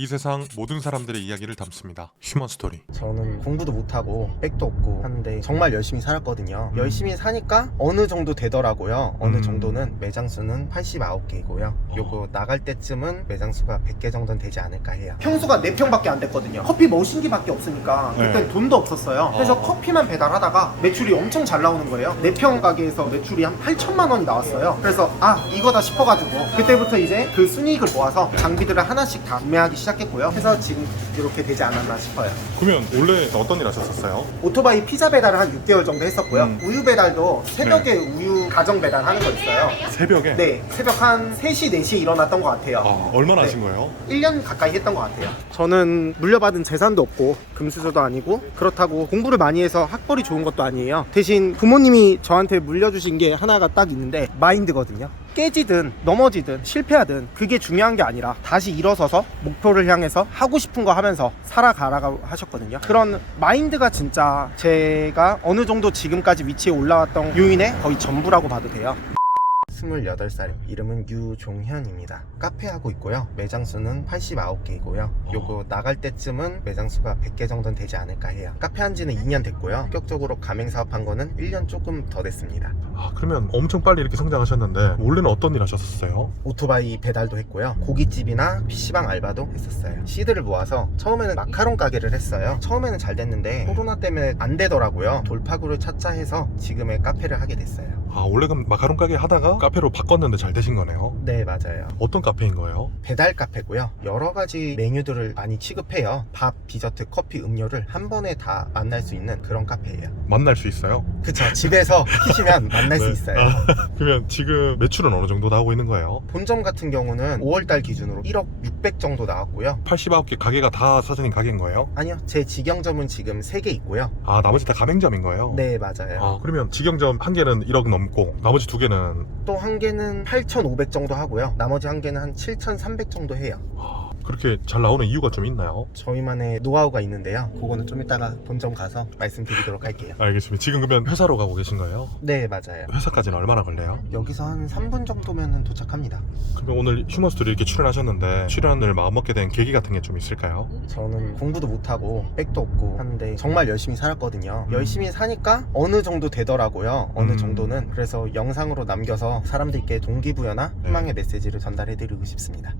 이 세상 모든 사람들의 이야기를 담습니다. 휴먼 스토리. 저는 공부도 못하고 백도 없고 하는데 정말 열심히 살았거든요. 열심히 사니까 어느 정도 되더라고요. 어느 정도는 매장 수는 89개이고요. 요거 나갈 때쯤은 매장 수가 100개 정도는 되지 않을까 해요. 평수가 4평밖에 안 됐거든요. 커피 머신기밖에 없으니까 그땐 돈도 없었어요. 그래서 커피만 배달하다가 매출이 엄청 잘 나오는 거예요. 4평 가게에서 매출이 한 8천만 원이 나왔어요. 그래서 이거다 싶어가지고 그때부터 이제 그 순이익을 모아서 장비들을 하나씩 다 구매하기 시작했고요. 그래서 지금 이렇게 되지 않았나 싶어요. 그러면 원래 어떤 일 하셨었어요? 오토바이 피자 배달을 한 6개월 정도 했었고요. 우유 배달도 새벽에 우유 가정 배달하는 거 있어요. 새벽에? 네, 새벽 한 3시, 4시에 일어났던 것 같아요. 얼마나 하신 거예요? 1년 가까이 했던 것 같아요. 저는 물려받은 재산도 없고 금수저도 아니고 그렇다고 공부를 많이 해서 학벌이 좋은 것도 아니에요. 대신 부모님이 저한테 물려주신 게 하나가 딱 있는데 마인드거든요. 깨지든 넘어지든 실패하든 그게 중요한 게 아니라 다시 일어서서 목표를 향해서 하고 싶은 거 하면서 살아가라고 하셨거든요. 그런 마인드가 진짜 제가 어느 정도 지금까지 위치에 올라왔던 요인의 거의 전부라고 봐도 돼요. 28살, 이름은 유종현입니다. 카페 하고 있고요. 매장 수는 89개이고요. 요거 나갈 때쯤은 매장 수가 100개 정도는 되지 않을까 해요. 카페 한 지는 2년 됐고요. 본격적으로 가맹 사업한 거는 1년 조금 더 됐습니다. 그러면 엄청 빨리 이렇게 성장하셨는데 원래는 어떤 일 하셨었어요? 오토바이 배달도 했고요. 고깃집이나 PC방 알바도 했었어요. 시드를 모아서 처음에는 마카롱 가게를 했어요. 처음에는 잘 됐는데 코로나 때문에 안 되더라고요. 돌파구를 찾자 해서 지금의 카페를 하게 됐어요. 원래 그럼 마카롱 가게 하다가 카페로 바꿨는데 잘 되신 거네요? 네, 맞아요. 어떤 카페인 거예요? 배달 카페고요. 여러 가지 메뉴들을 많이 취급해요. 밥, 디저트, 커피, 음료를 한 번에 다 만날 수 있는 그런 카페예요. 만날 수 있어요? 그쵸. 집에서 키시면 만날 수 있어요. 그러면 지금 매출은 어느 정도 나오고 있는 거예요? 본점 같은 경우는 5월달 기준으로 1억 600 정도 나왔고요. 89개 가게가 다 사장님 가게인 거예요? 아니요, 제 직영점은 지금 3개 있고요. 나머지 다 가맹점인 거예요? 네, 맞아요. 그러면 직영점 한 개는 1억 넘고 나머지 두 개는 또 한 개는 8,500 정도 하고요. 나머지 한 개는 한 7,300 정도 해요. 그렇게 잘 나오는 이유가 좀 있나요? 저희만의 노하우가 있는데요. 그거는 좀 이따가 본점 가서 말씀드리도록 할게요. 알겠습니다. 지금 그러면 회사로 가고 계신 거예요? 네, 맞아요. 회사까지는 얼마나 걸려요? 여기서 한 3분 정도면 도착합니다. 그러면 오늘 휴먼 스토리 이렇게 출연하셨는데 출연을 마음먹게 된 계기 같은 게 좀 있을까요? 저는 공부도 못하고 백도 없고 하는데 정말 열심히 살았거든요. 열심히 사니까 어느 정도 되더라고요. 어느 정도는. 그래서 영상으로 남겨서 사람들께 동기부여나 희망의 메시지를 전달해드리고 싶습니다.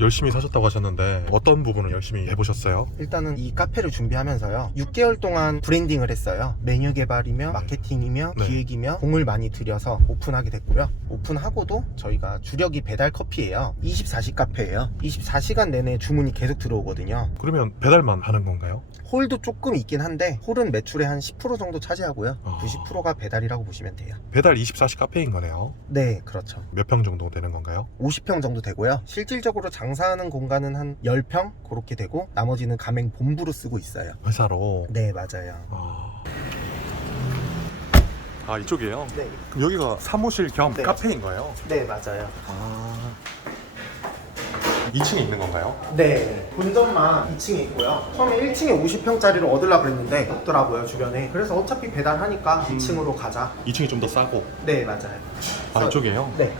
열심히 사셨다고 하셨는데 어떤 부분을 열심히 해보셨어요? 일단은 이 카페를 준비하면서요, 6개월 동안 브랜딩을 했어요. 메뉴 개발이며 마케팅이며 기획이며 공을 많이 들여서 오픈하게 됐고요. 오픈하고도 저희가 주력이 배달 커피예요. 24시 카페예요. 24시간 내내 주문이 계속 들어오거든요. 그러면 배달만 하는 건가요? 홀도 조금 있긴 한데 홀은 매출의 한 10% 정도 차지하고요. 90%가 배달이라고 보시면 돼요. 배달 24시 카페인 거네요. 네, 그렇죠. 몇 평 정도 되는 건가요? 50평 정도 되고요. 실질적으로 장사하는 공간은 한 10평 그렇게 되고 나머지는 가맹 본부로 쓰고 있어요. 회사로? 네, 맞아요. 이쪽이에요? 네. 그럼 여기가 사무실 겸 카페인 거예요? 네, 맞아요. 2층에 있는 건가요? 네, 본점만 2층에 있고요. 처음에 1층에 50평짜리를 얻으려고 그랬는데 없더라고요, 주변에. 그래서 어차피 배달하니까 2층으로 가자. 2층이 좀 더 싸고. 네, 맞아요. 이쪽이에요? 네.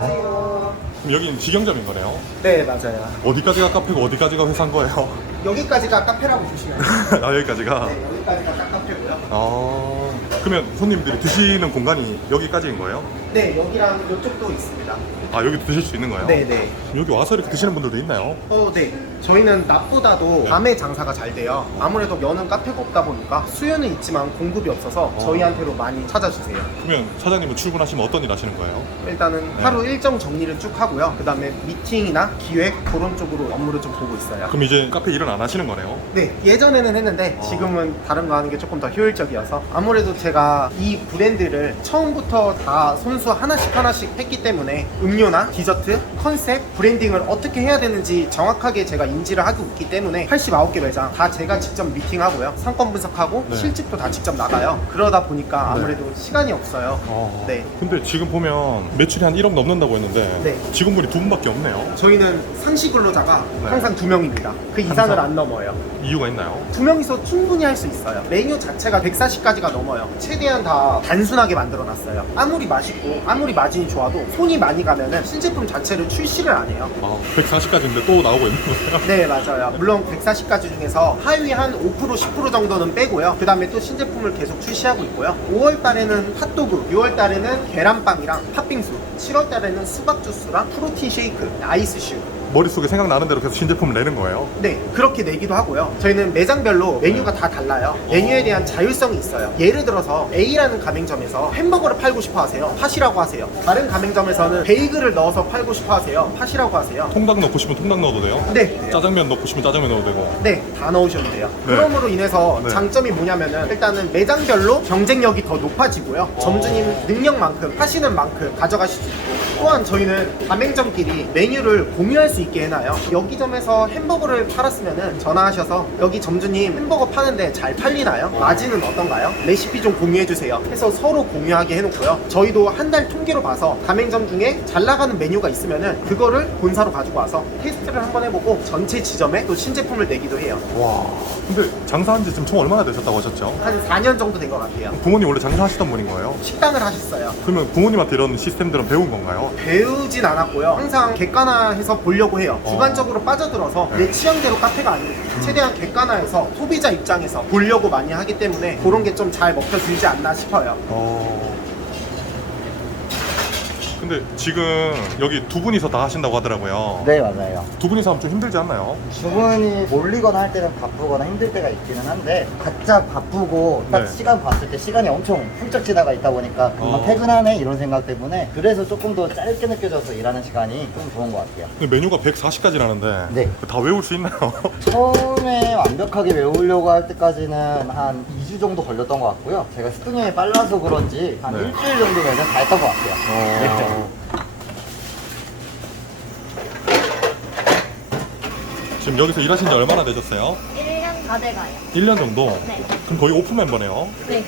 그럼 여기는 직영점인 거네요? 네, 맞아요. 어디까지가 카페고 어디까지가 회사인 거예요? 여기까지가 카페라고 보시면 돼요. 여기까지가? 네, 여기까지가 딱 카페고요. 그러면 손님들이 드시는 공간이 여기까지인 거예요? 네, 여기랑 이쪽도 있습니다. 여기도 드실 수 있는 거예요? 네네. 여기 와서 이렇게 드시는 분들도 있나요? 네. 저희는 낮보다도 밤에 장사가 잘 돼요. 아무래도 여는 카페가 없다 보니까 수요는 있지만 공급이 없어서 저희한테로 많이 찾아주세요. 그러면 사장님은 출근하시면 어떤 일 하시는 거예요? 일단은 하루 일정 정리를 쭉 하고요. 그 다음에 미팅이나 기획 그런 쪽으로 업무를 좀 보고 있어요. 그럼 이제 카페 일은 안 하시는 거네요? 네, 예전에는 했는데 지금은 다른 거 하는 게 조금 더 효율적이어서 아무래도 제가 이 브랜드를 처음부터 다 손수 하나씩 했기 때문에 음료나 디저트, 컨셉, 브랜딩을 어떻게 해야 되는지 정확하게 제가 인지를 하고 있기 때문에 89개 매장 다 제가 직접 미팅하고요. 상권 분석하고 실집도 다 직접 나가요. 그러다 보니까 아무래도 시간이 없어요. 네. 근데 지금 보면 매출이 한 1억 넘는다고 했는데 직원분이 두 분밖에 없네요. 저희는 상시 근로자가 항상 2명입니다. 그 이상을 안 넘어요. 이유가 있나요? 두 명이서 충분히 할 수 있어요. 메뉴 자체가 140가지가 넘어요. 최대한 다 단순하게 만들어놨어요. 아무리 맛있고 아무리 마진이 좋아도 손이 많이 가면은 신제품 자체를 출시를 안 해요. 140까지인데 또 나오고 있는 거예요? 네, 맞아요. 물론 140가지 중에서 하위 한 5%, 10% 정도는 빼고요. 그 다음에 또 신제품을 계속 출시하고 있고요. 5월 달에는 핫도그, 6월 달에는 계란빵이랑 팥빙수, 7월 달에는 수박 주스랑 프로틴 쉐이크, 아이스슈. 머릿속에 생각나는 대로 계속 신제품을 내는 거예요? 네, 그렇게 내기도 하고요. 저희는 매장별로 메뉴가 다 달라요. 메뉴에 대한 자율성이 있어요. 예를 들어서 A라는 가맹점에서 햄버거를 팔고 싶어 하세요. 팥이라고 하세요. 다른 가맹점에서는 베이글을 넣어서 팔고 싶어 하세요. 팥이라고 하세요. 통닭 넣고 싶으면 통닭 넣어도 돼요? 네. 짜장면 넣고 싶으면 짜장면 넣어도 되고? 네, 다 넣으셔도 돼요. 네. 그럼으로 인해서 네. 장점이 뭐냐면은 일단은 매장별로 경쟁력이 더 높아지고요. 점주님 능력만큼 하시는 만큼 가져가실 수 있고, 또한 저희는 가맹점끼리 메뉴를 공유할 수 있게 해놔요. 여기 점에서 햄버거를 팔았으면은 전화하셔서 여기 점주님 햄버거 파는데 잘 팔리나요? 마진은 어떤가요? 레시피 좀 공유해주세요 해서 서로 공유하게 해놓고요. 저희도 한 달 통계로 봐서 가맹점 중에 잘 나가는 메뉴가 있으면은 그거를 본사로 가지고 와서 테스트를 한번 해보고 전체 지점에 또 신제품을 내기도 해요. 와, 근데 장사한 지 지금 총 얼마나 되셨다고 하셨죠? 한 4년 정도 된 것 같아요. 부모님 원래 장사하시던 분인 거예요? 식당을 하셨어요. 그러면 부모님한테 이런 시스템들은 배운 건가요? 배우진 않았고요. 항상 객관화해서 보려고 해요. 주관적으로 빠져들어서 내 취향대로 카페가 아니고 최대한 객관화해서 소비자 입장에서 보려고 많이 하기 때문에 그런 게 좀 잘 먹혀들지 않나 싶어요. 근데 지금 여기 두 분이서 다 하신다고 하더라고요. 네, 맞아요. 두 분이서 하면 좀 힘들지 않나요? 주문이 몰리거나 할 때는 바쁘거나 힘들 때가 있기는 한데 각자 바쁘고 딱 네. 시간 봤을 때 시간이 엄청 훌쩍 지나가 있다 보니까 금방 퇴근하네 이런 생각 때문에 그래서 조금 더 짧게 느껴져서 일하는 시간이 좀 좋은 것 같아요. 근데 메뉴가 140가지라는데 네. 다 외울 수 있나요? 처음에 완벽하게 외우려고 할 때까지는 한 2주 정도 걸렸던 것 같고요. 제가 습득량이 빨라서 그런지 한 네. 일주일 정도면 다 했던 것 같아요. 네. 지금 여기서 일하신 지 얼마나 되셨어요? 1년 다 돼가요. 1년 정도? 네. 그럼 거의 오픈 멤버네요. 네.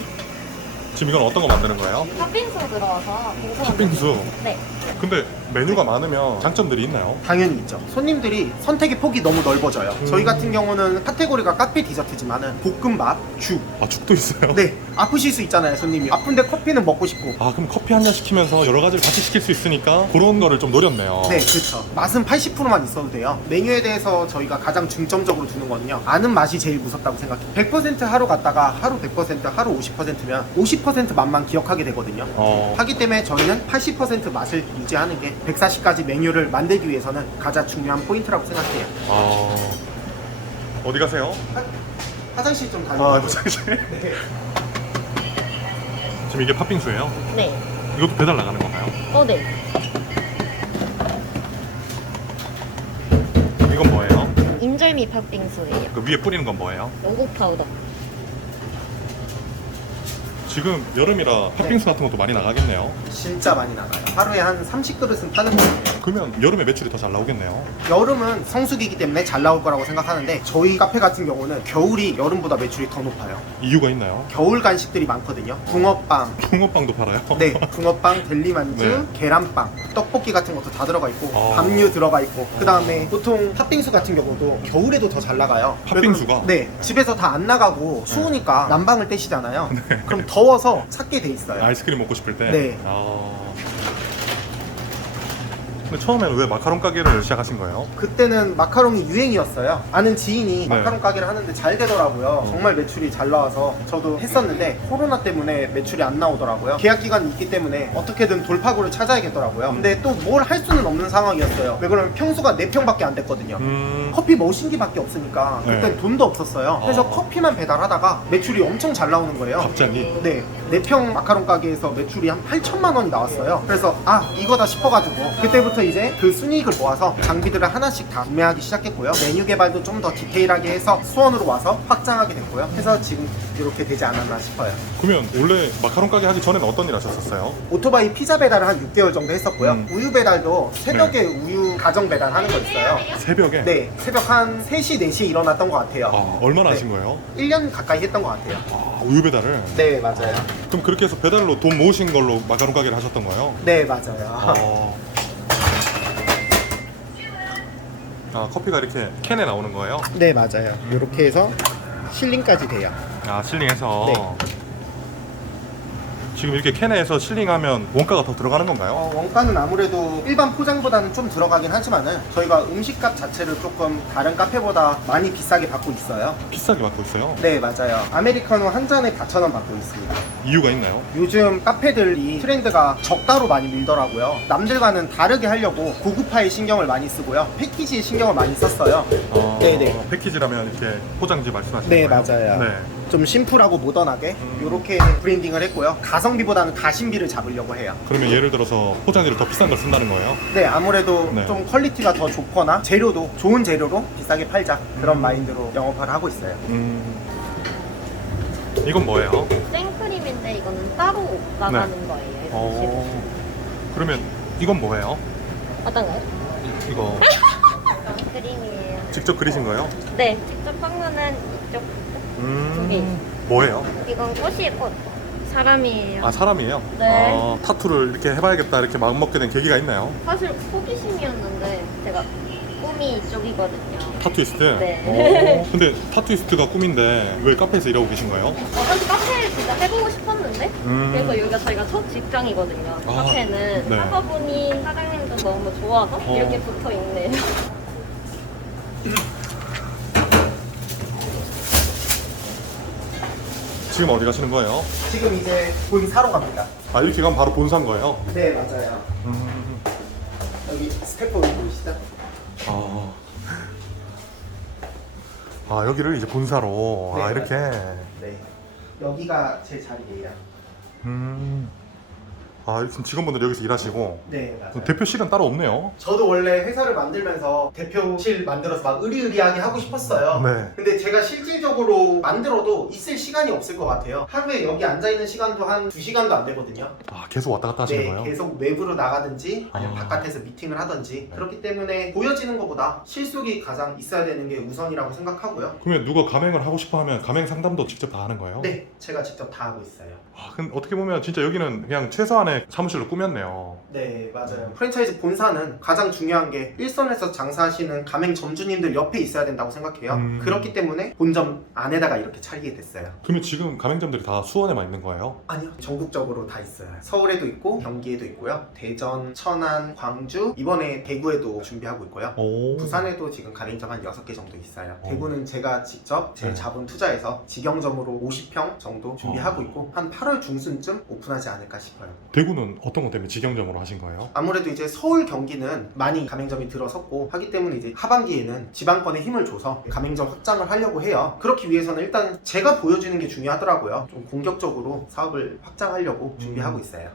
지금 이건 어떤 거 만드는 거예요? 팥빙수 들어와서 빙수 팥빙수. 네. 근데 메뉴가 많으면 장점들이 있나요? 당연히 있죠. 손님들이 선택의 폭이 너무 넓어져요. 저희 같은 경우는 카테고리가 카페 디저트지만은 볶음밥, 죽. 아, 죽도 있어요? 네, 아프실 수 있잖아요, 손님이. 아픈데 커피는 먹고 싶고. 아, 그럼 커피 한 잔 시키면서 여러 가지를 같이 시킬 수 있으니까 그런 거를 좀 노렸네요. 네, 그렇죠. 맛은 80%만 있어도 돼요. 메뉴에 대해서 저희가 가장 중점적으로 두는 거는요. 아는 맛이 제일 무섭다고 생각해요. 100% 하루 갔다가 하루 100%, 하루 50%면 50% 맛만 기억하게 되거든요. 하기 때문에 저희는 80% 맛을 유지하는 게 140가지 메뉴를 만들기 위해서는 가장 중요한 포인트라고 생각해요. 어디 가세요? 화장실 좀 아, 다녀오세요. 화장실. 네. 지금 이게 팥빙수예요? 네. 이것도 배달 나가는 건가요? 네. 이건 뭐예요? 인절미 팥빙수예요. 그 위에 뿌리는 건 뭐예요? 영국 파우더. 지금 여름이라 팥빙수 같은 것도 많이 나가겠네요. 진짜 많이 나가요. 하루에 한 30그릇은 파는 거예요. 그러면 여름에 매출이 더 잘 나오겠네요. 여름은 성수기이기 때문에 잘 나올 거라고 생각하는데 저희 카페 같은 경우는 겨울이 여름보다 매출이 더 높아요. 이유가 있나요? 겨울 간식들이 많거든요. 붕어빵, 붕어빵도 팔아요? 네, 붕어빵, 델리만두, 네. 계란빵, 떡볶이 같은 것도 다 들어가 있고 아. 밤류 들어가 있고 그 다음에 보통 팥빙수 같은 경우도 겨울에도 더 잘 나가요. 팥빙수가? 네, 집에서 다 안 나가고 추우니까 난방을 떼시잖아요. 그럼 더워서 삭게 돼 있어요. 아이스크림 먹고 싶을 때? 네. 근데 처음에는 왜 마카롱 가게를 시작하신 거예요? 그때는 마카롱이 유행이었어요. 아는 지인이 네. 마카롱 가게를 하는데 잘 되더라고요. 정말 매출이 잘 나와서 저도 했었는데 코로나 때문에 매출이 안 나오더라고요. 계약 기간이 있기 때문에 어떻게든 돌파구를 찾아야겠더라고요. 근데 또 뭘 할 수는 없는 상황이었어요. 왜 그러면 평수가 4평밖에 안 됐거든요. 커피 머신기밖에 없으니까 네. 그땐 돈도 없었어요. 그래서 아. 커피만 배달하다가 매출이 엄청 잘 나오는 거예요. 갑자기? 네, 4평 마카롱 가게에서 매출이 한 8천만 원이 나왔어요. 그래서 이거다 싶어가지고 그때부터 이제 그 순이익을 모아서 장비들을 하나씩 다 구매하기 시작했고요. 메뉴 개발도 좀 더 디테일하게 해서 수원으로 와서 확장하게 됐고요. 해서 지금 이렇게 되지 않았나 싶어요. 그러면 원래 마카롱 가게 하기 전에는 어떤 일 하셨었어요? 오토바이 피자 배달을 한 6개월 정도 했었고요. 우유 배달도 새벽에 네. 우유 가정 배달하는 거 있어요. 새벽에? 네, 새벽 한 3시, 4시에 일어났던 것 같아요. 얼마나 네. 하신 거예요? 1년 가까이 했던 것 같아요. 우유 배달을? 네, 맞아요. 그럼 그렇게 해서 배달로 돈 모으신 걸로 마카롱 가게를 하셨던 거예요? 네, 맞아요. 아, 커피가 이렇게 캔에 나오는 거예요? 네, 맞아요. 이렇게 해서 실링까지 돼요. 아, 실링해서. 네. 지금 이렇게 캔에서 실링하면 원가가 더 들어가는 건가요? 원가는 아무래도 일반 포장보다는 좀 들어가긴 하지만은 저희가 음식값 자체를 조금 다른 카페보다 많이 비싸게 받고 있어요. 비싸게 받고 있어요? 네, 맞아요. 아메리카노 한 잔에 4,000원 받고 있습니다. 이유가 있나요? 요즘 카페들이 트렌드가 저가로 많이 밀더라고요. 남들과는 다르게 하려고 고급화에 신경을 많이 쓰고요. 패키지에 신경을 많이 썼어요. 네네. 패키지라면 이렇게 포장지 말씀하시는 네, 거예요? 맞아요. 네. 좀 심플하고 모던하게 이렇게 브랜딩을 했고요. 가성비보다는 가심비를 잡으려고 해요. 그러면 예를 들어서 포장지를 더 비싼 걸 쓴다는 거예요? 네, 아무래도 네. 좀 퀄리티가 더 좋거나 재료도 좋은 재료로 비싸게 팔자 그런 마인드로 영업을 하고 있어요. 이건 뭐예요? 생크림인데 이거는 따로 나가는 거예요. 이런 식으로. 그러면 이건 뭐예요? 어떤가요? 이거 크림이에요. 직접 그리신 거예요? 네, 직접 판매는 이쪽 두 개. 뭐예요? 이건 꽃이고 사람이에요. 아, 사람이에요? 네. 아, 타투를 이렇게 해봐야겠다 이렇게 마음 먹게 된 계기가 있나요? 사실 호기심이었는데 제가 꿈이 이쪽이거든요. 타투이스트? 네. 근데 타투이스트가 꿈인데 왜 카페에서 일하고 계신 거예요? 사실 카페를 진짜 해보고 싶었는데 그래서 여기가 저희가 첫 직장이거든요. 아, 카페는 네. 하다 보니 사장님도 너무 좋아서 이렇게 붙어있네요. 지금 어디 가시는 거예요? 지금 이제 본 사러 갑니다. 아, 이렇게 가면 바로 본사인 거예요? 네, 맞아요. 여기 스태프 보이시죠? 아, 아, 여기를 이제 본사로. 네, 아, 이렇게. 네. 여기가 제 자리예요. 아, 지금 직원분들 여기서 일하시고 네, 맞아요. 대표실은 따로 없네요. 저도 원래 회사를 만들면서 대표실 만들어서 막 의리의리하게 하고 싶었어요. 네. 근데 제가 실질적으로 만들어도 있을 시간이 없을 것 같아요. 하루에 여기 앉아있는 시간도 한 2시간도 안 되거든요. 아, 계속 왔다 갔다 하시는 네, 거예요? 계속 외부로 나가든지 아니면 아. 바깥에서 미팅을 하든지 네. 그렇기 때문에 보여지는 것보다 실속이 가장 있어야 되는 게 우선이라고 생각하고요. 그러면 누가 가맹을 하고 싶어 하면 가맹 상담도 직접 다 하는 거예요? 네, 제가 직접 다 하고 있어요. 아, 근데 어떻게 보면 진짜 여기는 그냥 최소한의 사무실로 꾸몄네요. 네, 맞아요. 프랜차이즈 본사는 가장 중요한 게 일선에서 장사하시는 가맹 점주님들 옆에 있어야 된다고 생각해요. 그렇기 때문에 본점 안에다가 이렇게 차리게 됐어요. 그러면 지금 가맹점들이 다 수원에만 있는 거예요? 아니요, 전국적으로 다 있어요. 서울에도 있고 경기에도 있고요. 대전, 천안, 광주, 이번에 대구에도 준비하고 있고요. 오. 부산에도 지금 가맹점 한 6개 정도 있어요. 오. 대구는 제가 직접 제 네. 자본 투자해서 직영점으로 50평 정도 준비하고 있고 한 8월 중순쯤 오픈하지 않을까 싶어요. 대구는 어떤 것 때문에 직영점으로 하신 거예요? 아무래도 이제 서울 경기는 많이 가맹점이 들어섰고 하기 때문에 이제 하반기에는 지방권에 힘을 줘서 가맹점 확장을 하려고 해요. 그렇기 위해서는 일단 제가 보여주는 게 중요하더라고요. 좀 공격적으로 사업을 확장하려고 준비하고 있어요.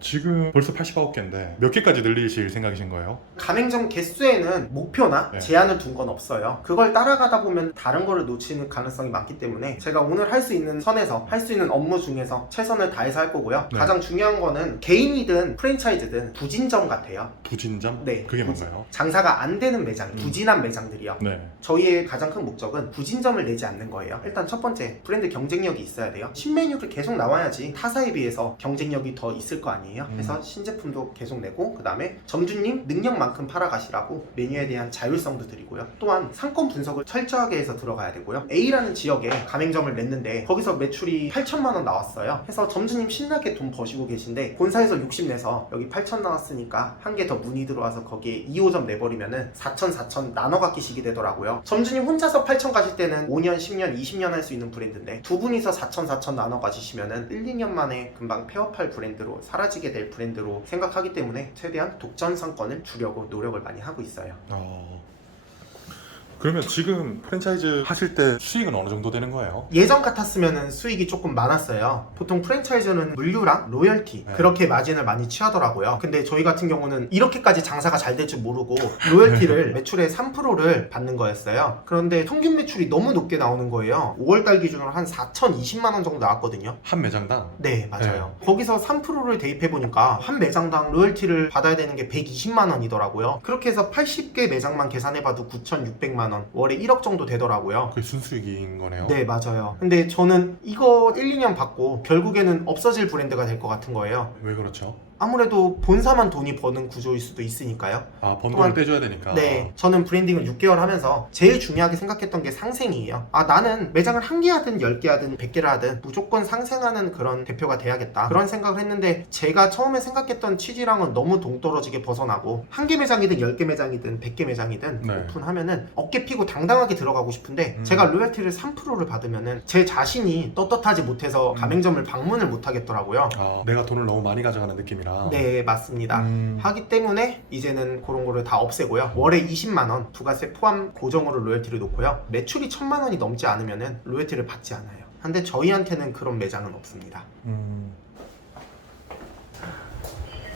지금 벌써 89개인데 몇 개까지 늘리실 생각이신 거예요? 가맹점 개수에는 목표나 네. 제한을 둔 건 없어요. 그걸 따라가다 보면 다른 거를 놓치는 가능성이 많기 때문에 제가 오늘 할 수 있는 선에서 할 수 있는 업무 중에서 최선을 다해서 할 거고요. 네. 가장 중요한 거는 개인이든 프랜차이즈든 부진점 같아요. 부진점? 네. 그게 뭔가요? 장사가 안 되는 매장, 부진한 매장들이요. 네. 저희의 가장 큰 목적은 부진점을 내지 않는 거예요. 일단 첫 번째, 브랜드 경쟁력이 있어야 돼요. 신메뉴를 계속 나와야지 타사에 비해서 경쟁력이 더 있을 거 아니에요. 그래서 신제품도 계속 내고, 그 다음에 점주님 능력만큼 팔아가시라고 메뉴에 대한 자율성도 드리고요. 또한 상권 분석을 철저하게 해서 들어가야 되고요. A라는 지역에 가맹점을 냈는데 거기서 매출이 8천만 원 나왔어요. 해서 점주님 신나게 돈 버시고 계신데 본사에서 욕심내서 여기 8천 나왔으니까 한 개 더 문의 들어와서 거기에 2호점 내버리면은 4천 나눠 갖기식이 되더라고요. 점주님 혼자서 8천 가실 때는 5년, 10년, 20년 할 수 있는 브랜드인데 두 분이서 4천 나눠 가지시면은 1, 2년 만에 금방 폐업할 브랜드로 사라지게 될 브랜드로 생각하기 때문에 최대한 독점 상권을 주려고 노력을 많이 하고 있어요. 그러면 지금 프랜차이즈 하실 때 수익은 어느 정도 되는 거예요? 예전 같았으면 수익이 조금 많았어요. 보통 프랜차이즈는 물류랑 로열티 네. 그렇게 마진을 많이 취하더라고요. 근데 저희 같은 경우는 이렇게까지 장사가 잘 될 줄 모르고 로열티를 매출의 3%를 받는 거였어요. 그런데 평균 매출이 너무 높게 나오는 거예요. 5월달 기준으로 한 4,020만 원 정도 나왔거든요. 한 매장당? 네, 맞아요. 거기서 3%를 대입해보니까 한 매장당 로열티를 받아야 되는 게 120만 원이더라고요. 그렇게 해서 80개 매장만 계산해봐도 9,600만 원, 월에 1억 정도 되더라고요. 그게 순수익인 거네요? 네, 맞아요. 근데 저는 이거 1, 2년 받고 결국에는 없어질 브랜드가 될 것 같은 거예요. 왜 그렇죠? 아무래도 본사만 돈이 버는 구조일 수도 있으니까요. 아, 번 또한- 돈을 떼줘야 되니까. 네, 저는 브랜딩을 6개월 하면서 제일 중요하게 생각했던 게 상생이에요. 아, 나는 매장을 1개 하든 10개 하든 100개를 하든 무조건 상생하는 그런 대표가 돼야겠다. 그런 생각을 했는데 제가 처음에 생각했던 취지랑은 너무 동떨어지게 벗어나고 1개 매장이든 10개 매장이든 100개 매장이든 네. 오픈하면은 어깨 피고 당당하게 들어가고 싶은데 제가 로열티를 3%를 받으면은 제 자신이 떳떳하지 못해서 가맹점을 방문을 못 하겠더라고요. 아, 내가 돈을 너무 많이 가져가는 느낌이라. 네, 맞습니다. 하기 때문에 이제는 그런 거를 다 없애고요. 월에 20만 원 부가세 포함 고정으로 로열티를 놓고요. 매출이 1,000만 원이 넘지 않으면은 로열티를 받지 않아요. 근데 저희한테는 그런 매장은 없습니다.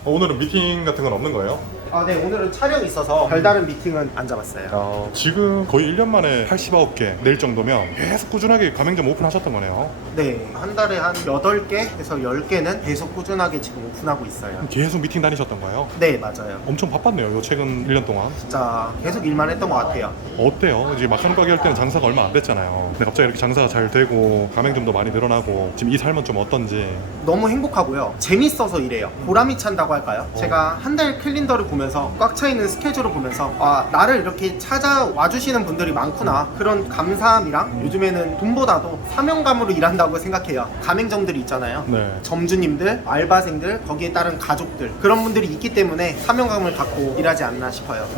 오늘은 미팅 같은 건 없는 거예요? 아, 네, 오늘은 촬영이 있어서 별다른 미팅은 안 잡았어요. 지금 거의 1년 만에 89개 낼 정도면 계속 꾸준하게 가맹점 오픈하셨던 거네요. 네, 한 달에 한 8개에서 10개는 계속 꾸준하게 지금 오픈하고 있어요. 계속 미팅 다니셨던 거예요? 네, 맞아요. 엄청 바빴네요, 요 최근 1년 동안. 진짜 계속 일만 했던 것 같아요. 어때요? 이제 마카롱 가게 할 때는 장사가 얼마 안 됐잖아요. 근데 갑자기 이렇게 장사가 잘 되고 가맹점도 많이 늘어나고 지금 이 삶은 좀 어떤지. 너무 행복하고요. 재밌어서 일해요. 보람이 찬다고 할까요? 제가 한 달 캘린더를 보면서 꽉 차있는 스케줄을 보면서 아, 나를 이렇게 찾아와 주시는 분들이 많구나. 그런 감사함이랑 요즘에는 돈보다도 사명감으로 일한다고 생각해요. 가맹점들이 있잖아요. 네. 점주님들, 알바생들, 거기에 따른 가족들 그런 분들이 있기 때문에 사명감을 갖고 일하지 않나 싶어요.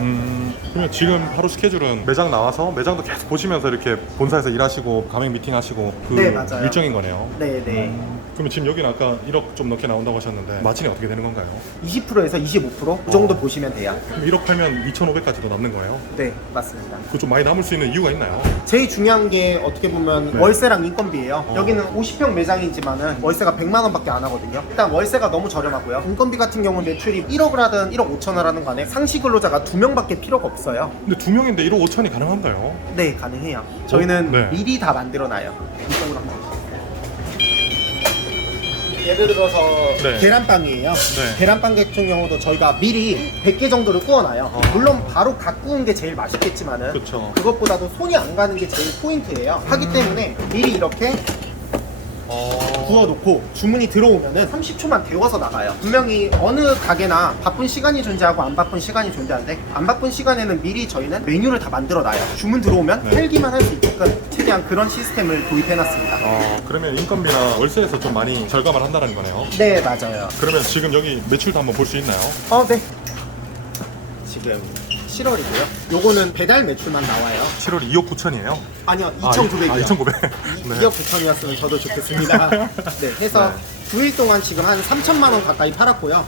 그러면 지금 하루 스케줄은 매장 나와서 매장도 계속 보시면서 이렇게 본사에서 일하시고 가맹 미팅 하시고 그 네, 맞아요. 일정인 거네요. 네네. 그러면 지금 여기는 아까 1억 좀 넘게 나온다고 하셨는데 마진이 어떻게 되는 건가요? 20%에서 25%그 정도 보시면 돼요. 그럼 1억 팔면 2,500까지도 남는 거예요? 네, 맞습니다. 그거 좀 많이 남을 수 있는 이유가 있나요? 제일 중요한 게 어떻게 보면 네. 월세랑 인건비예요. 여기는 50평 매장이지만은 월세가 100만 원밖에 안 하거든요. 일단 월세가 너무 저렴하고요. 인건비 같은 경우는 매출이 1억을 하든 1억 5천을 하든 간에 상시 근로자가 2명밖에 필요가 없어요. 근데 2명인데 1억 5천이 가능한가요? 네, 가능해요. 저희는 네. 미리 다 만들어놔요. 이쪽으로 한번 보세요. 예를 들어서 네. 계란빵이에요. 네. 계란빵 같은 경우도 저희가 미리 100개 정도를 구워놔요. 물론 바로 각 구운 게 제일 맛있겠지만은 그쵸. 그것보다도 손이 안 가는 게 제일 포인트예요. 하기 때문에 미리 이렇게 구워놓고 주문이 들어오면은 30초만 데워서 나가요. 분명히 어느 가게나 바쁜 시간이 존재하고 안 바쁜 시간이 존재하는데 안 바쁜 시간에는 미리 저희는 메뉴를 다 만들어놔요. 주문 들어오면 네. 팔기만 할 수 있게끔 최대한 그런 시스템을 도입해놨습니다. 그러면 인건비나 월세에서 좀 많이 절감을 한다는 거네요. 네, 맞아요. 그러면 지금 여기 매출도 한번 볼 수 있나요? 네. 지금 7월이고요. 요거는 배달 매출만 나와요. 7월 2억 9천이에요? 아니요, 2,900이요. 2,900. 2억 9천이었으면 저도 좋겠습니다. 네, 해서 9일 동안 지금 한 3천만 원 가까이 팔았고요.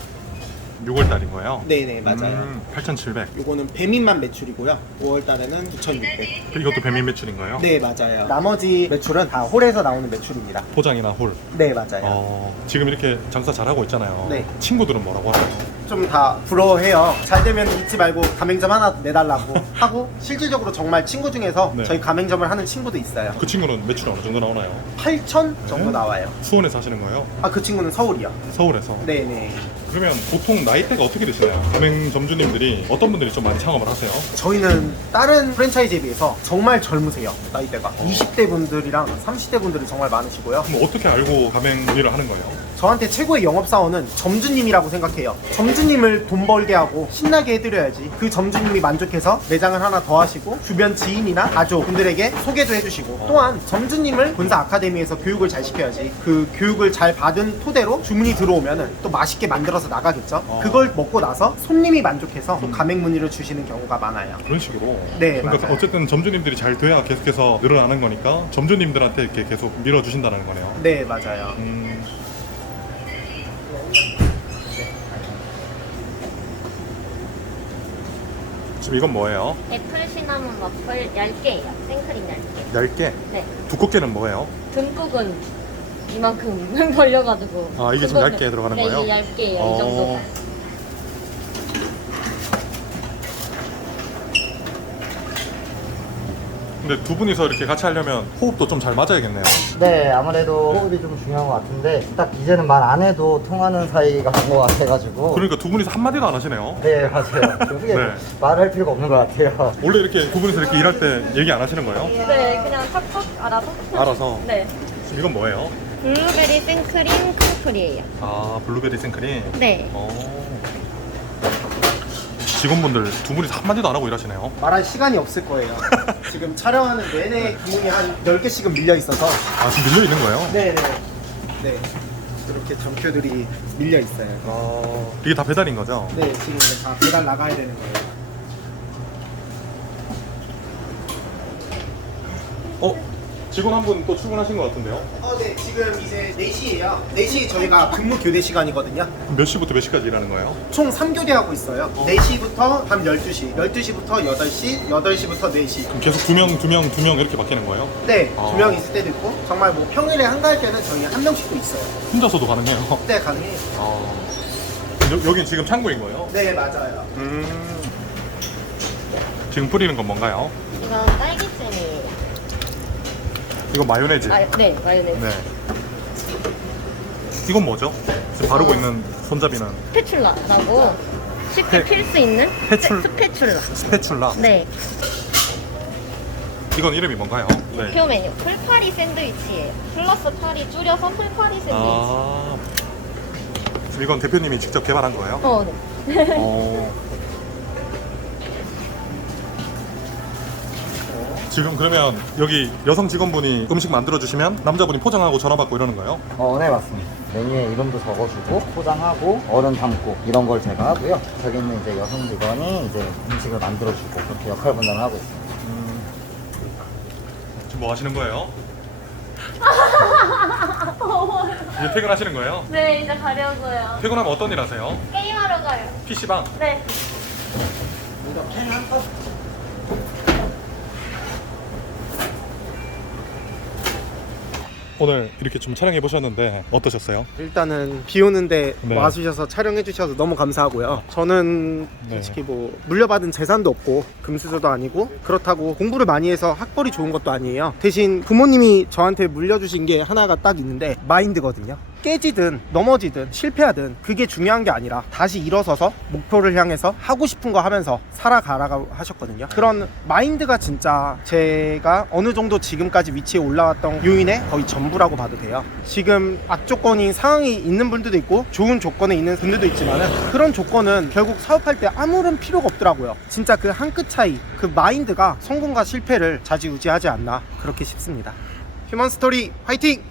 6월 달인 거예요? 네네, 맞아요. 8,700. 요거는 배민만 매출이고요. 5월 달에는 9,600. 이것도 배민 매출인 거예요? 네, 맞아요. 나머지 매출은 다 홀에서 나오는 매출입니다. 포장이나 홀. 네, 맞아요. 지금 이렇게 장사 잘하고 있잖아요. 네. 친구들은 뭐라고 하나요? 좀 다 부러워해요. 잘 되면 잊지 말고 가맹점 하나 내달라고 하고 실질적으로 정말 친구 중에서 네. 저희 가맹점을 하는 친구도 있어요. 그 친구는 매출이 어느 정도 나오나요? 8천 정도 네? 나와요. 수원에서 하시는 거예요? 아, 그 친구는 서울이요. 서울에서? 네네. 그러면 보통 나이대가 어떻게 되시나요? 가맹 점주님들이 어떤 분들이 좀 많이 창업을 하세요? 저희는 다른 프랜차이즈에 비해서 정말 젊으세요. 나이대가 20대 분들이랑 30대 분들이 정말 많으시고요. 그럼 어떻게 알고 가맹 일을 하는 거예요? 저한테 최고의 영업사원은 점주님이라고 생각해요. 점주님을 돈 벌게 하고 신나게 해드려야지. 그 점주님이 만족해서 매장을 하나 더 하시고 주변 지인이나 가족 분들에게 소개도 해주시고 또한 점주님을 본사 아카데미에서 교육을 잘 시켜야지. 그 교육을 잘 받은 토대로 주문이 들어오면은 또 맛있게 만들어서 나가겠죠. 그걸 먹고 나서 손님이 만족해서 또 가맹 문의를 주시는 경우가 많아요. 그런 식으로? 네, 그러니까 맞아요. 어쨌든 점주님들이 잘 돼야 계속해서 늘어나는 거니까 점주님들한테 이렇게 계속 밀어주신다는 거네요. 네, 맞아요. 지금 이건 뭐예요? 애플 시나몬 와플 10개예요. 생크림 10개. 10개? 네. 두껍게는 뭐예요? 듬뿍은 이만큼 벌려가지고. 아, 이게 지금 그거는- 얇게 들어가는 네, 거예요? 이게 얇게예요. 이 정도가. 근데 두 분이서 이렇게 같이 하려면 호흡도 좀 잘 맞아야겠네요. 네, 아무래도 호흡이 좀 중요한 것 같은데 딱 이제는 말 안 해도 통하는 사이가 된 것 같아가지고. 그러니까 두 분이서 한마디도 안 하시네요. 네, 맞아요. 크게 네. 말할 필요가 없는 것 같아요. 원래 이렇게 두 분이서 이렇게 일할 때 얘기 안 하시는 거예요? 네, 그냥 탁탁 알아서. 알아서? 네. 이건 뭐예요? 블루베리 생크림 크로플이에요. 아, 블루베리 생크림. 네. 직원분들 두 분이서 한마디도 안 하고 일하시네요. 말할 시간이 없을 거예요. 지금 촬영하는 내내 구멍이 한 10개씩은 밀려 있어서. 아, 지금 밀려 있는 거예요? 네네. 네. 이렇게 점표들이 밀려 있어요. 이게 다 배달인 거죠? 네, 지금 이제 다 배달 나가야 되는 거예요. 직원 한 분 또 출근하신 것 같은데요? 네, 지금 이제 4시예요. 4시 저희가 근무 교대 시간이거든요. 그럼 몇 시부터 몇 시까지 일하는 거예요? 총 3교대 하고 있어요. 4시부터 밤 12시, 12시부터 8시, 8시부터 4시. 그럼 계속 두 명 이렇게 바뀌는 거예요? 네, 아. 2명 있을 때도 있고, 정말 뭐 평일에 한가할 때는 저희 한 명씩도 있어요. 혼자서도 가능해요? 그때 가능해요. 여긴 지금 창고인 거예요? 네, 맞아요. 지금 뿌리는 건 뭔가요? 이건 딸기잼이에요. 이건 마요네즈. 네, 마요네즈. 네. 이건 뭐죠? 지금 바르고 있는 손잡이는 스패출라라고 쉽게 필 수 있는 스패출라. 스패출라. 네. 이건 이름이 뭔가요? 네. 표 메뉴 풀파리 샌드위치예요. 플러스 파리 줄여서 풀파리 샌드위치. 지금 이건 대표님이 직접 개발한 거예요? 네. 지금 그러면 여기 여성 직원분이 음식 만들어주시면 남자분이 포장하고 전화 받고 이러는 거예요? 네, 맞습니다. 메뉴에 이름도 적어주고 포장하고 얼음 담고 이런 걸 제가 하고요. 저기 있는 이제 여성 직원이 이제 음식을 만들어주고 그렇게 역할 분담을 하고 있습니다. 지금 뭐 하시는 거예요? 이제 퇴근하시는 거예요? 네, 이제 가려고요. 퇴근하면 어떤 일 하세요? 게임하러 가요. PC방? 네. 오늘 이렇게 좀 촬영해 보셨는데 어떠셨어요? 일단은 비 오는데 네. 와주셔서 촬영해 주셔서 너무 감사하고요. 저는 네. 솔직히 뭐 물려받은 재산도 없고 금수저도 아니고 그렇다고 공부를 많이 해서 학벌이 좋은 것도 아니에요. 대신 부모님이 저한테 물려주신 게 하나가 딱 있는데 마인드거든요. 깨지든 넘어지든 실패하든 그게 중요한 게 아니라 다시 일어서서 목표를 향해서 하고 싶은 거 하면서 살아가라고 하셨거든요. 그런 마인드가 진짜 제가 어느 정도 지금까지 위치에 올라왔던 요인의 거의 전부라고 봐도 돼요. 지금 악조건인 상황이 있는 분들도 있고 좋은 조건에 있는 분들도 있지만 그런 조건은 결국 사업할 때 아무런 필요가 없더라고요. 진짜 그 한 끗 차이, 그 마인드가 성공과 실패를 좌지우지하지 않나 그렇게 싶습니다. 휴먼스토리 화이팅!